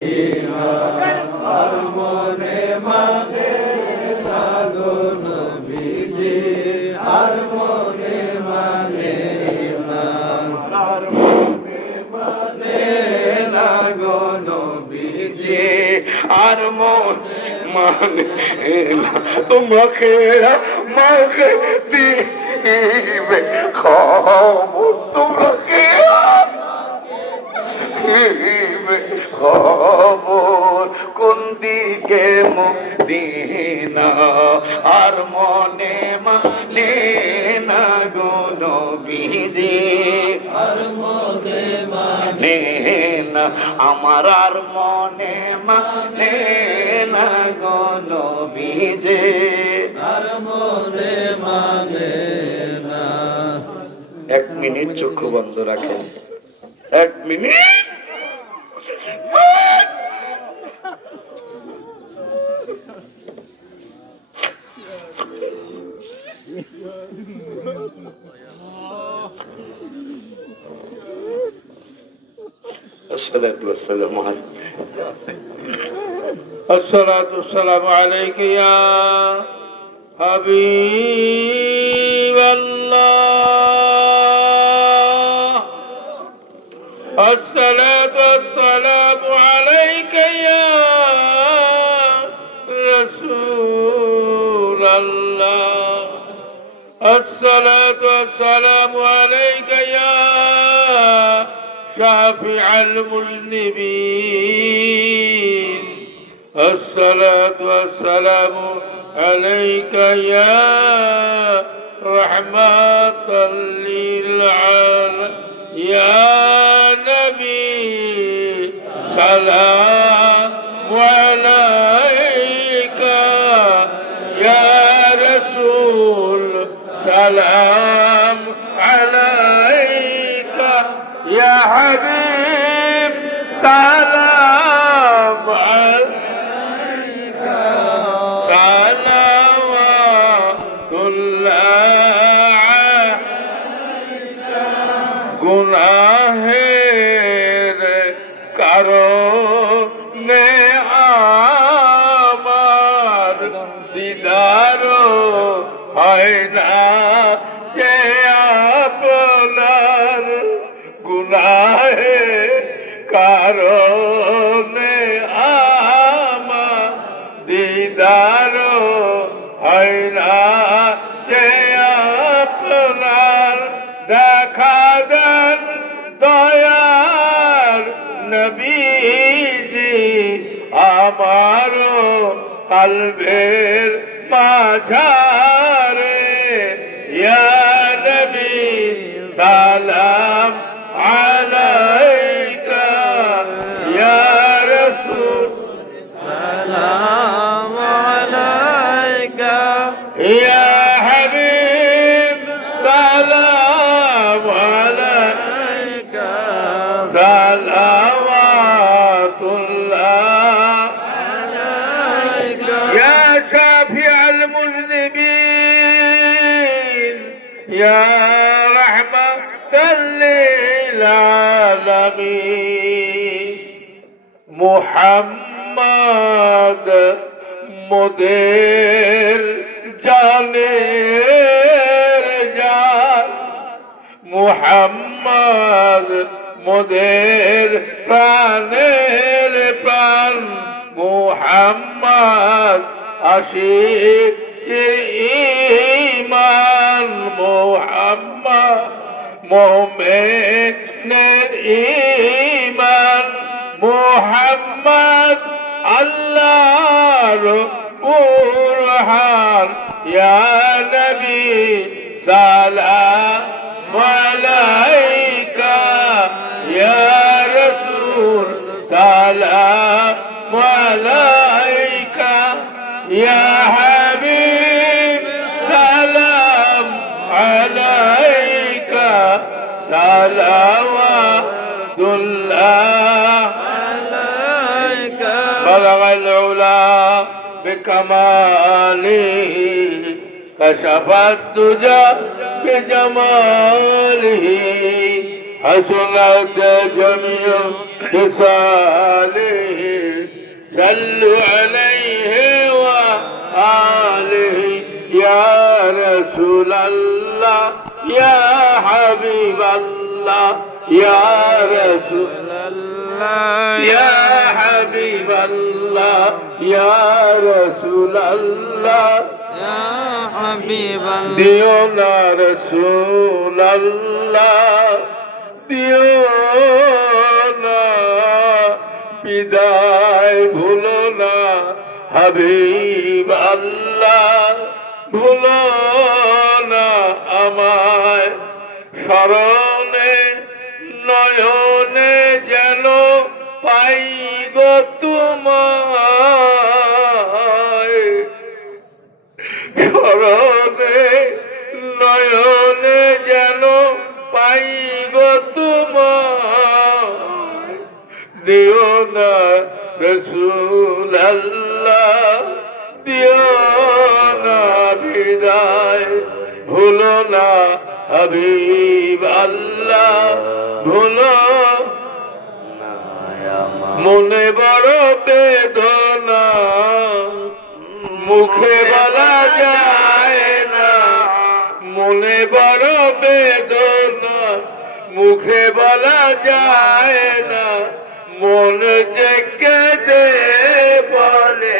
আর মনে মানে লাগো নবীজি, আর মনে মানে আর মনে মানে লাগো নবীজি, আর মনে মানে তোমাকে মাকে দিবে খবর, তোমাকে খবর কোন দিকে মদিনা, আর মনে মানে না গো নবীজি, আর মনে মানে না আমার, আর মনে মানে না গো নবীজি, আর মনে মানে না। 1 মিনিট চক্ষু বন্ধ রাখেন, 1 মিনিট। الصلاة والسلام عليك يا حبيب الله، الصلاة والسلام عليك يا رسول الله، الصلاة والسلام عليك يا شافع المذنبين، الصلاة والسلام عليك يا رحمة للعالمين يا نبي، سلام عليك يا رسول، سلام عليك يا حبيب، سلام عليك، صلوات الله عليك، গুনাহের কারণে আমার দিদার হয় না যে আপনার, গুনাহের কারণে আমার দিদার হয় না যে আপনার, দেখা দেন দয়ার নবীজি আমারও কলবের মাঝারে, ইয়া নবী সালাম আলাইকা, ইয়া রাসূল সালাম আলাইকা, ইয়া হাবিব সালাম আলাইকা, সালাওয়াতুল্লাহ আলাইকা, ইয়া শাফি'আল মুযনিবিন, ইয়া রাহমাতাল লিল আলামিন, মুহাম্মদ মোদের জানের জান, মুহাম্মদ মোদের প্রাণের প্রাণ, মুহাম্মদ আশিক ঈমান, মুহাম্মদ মুমিনের ঈমান, মুহাম্মদ আল্লাহর বুরহান, ইয়া নবী সালাম আলাইকা, ইয়া রাসূল সালাম আলাইকা, ইয়া হাবিব সালাম আলাইকা, সালাওয়াতুল্লাহ আলাইকা, بلغ العلا بكماله، كشف الدجى بجماله، حسنت جميع خصاله، صلوا عليه وآله يا رسول الله يا حبيب الله يا رسول الله يا حبيب الله يا رسول الله يا حبيب الله দিও না রসুল আল্লাহ দিও না বিদায় ভুলো না হাবিব আল্লাহ ভুলো না আমায় স্মরণে নয়নে যেন পাই গো তোমায় স্মরণে নয়নে যেন পাই গো তোমায় দিও না রসুল আল্লাহ দিও না বিদায় ভুলো না হাবিব আল্লাহ ভুলো মনে বড় বেদনা মুখে বলা যায় না মনে বড় বেদনা মুখে বলা যায় না মন যে কেঁদে বলে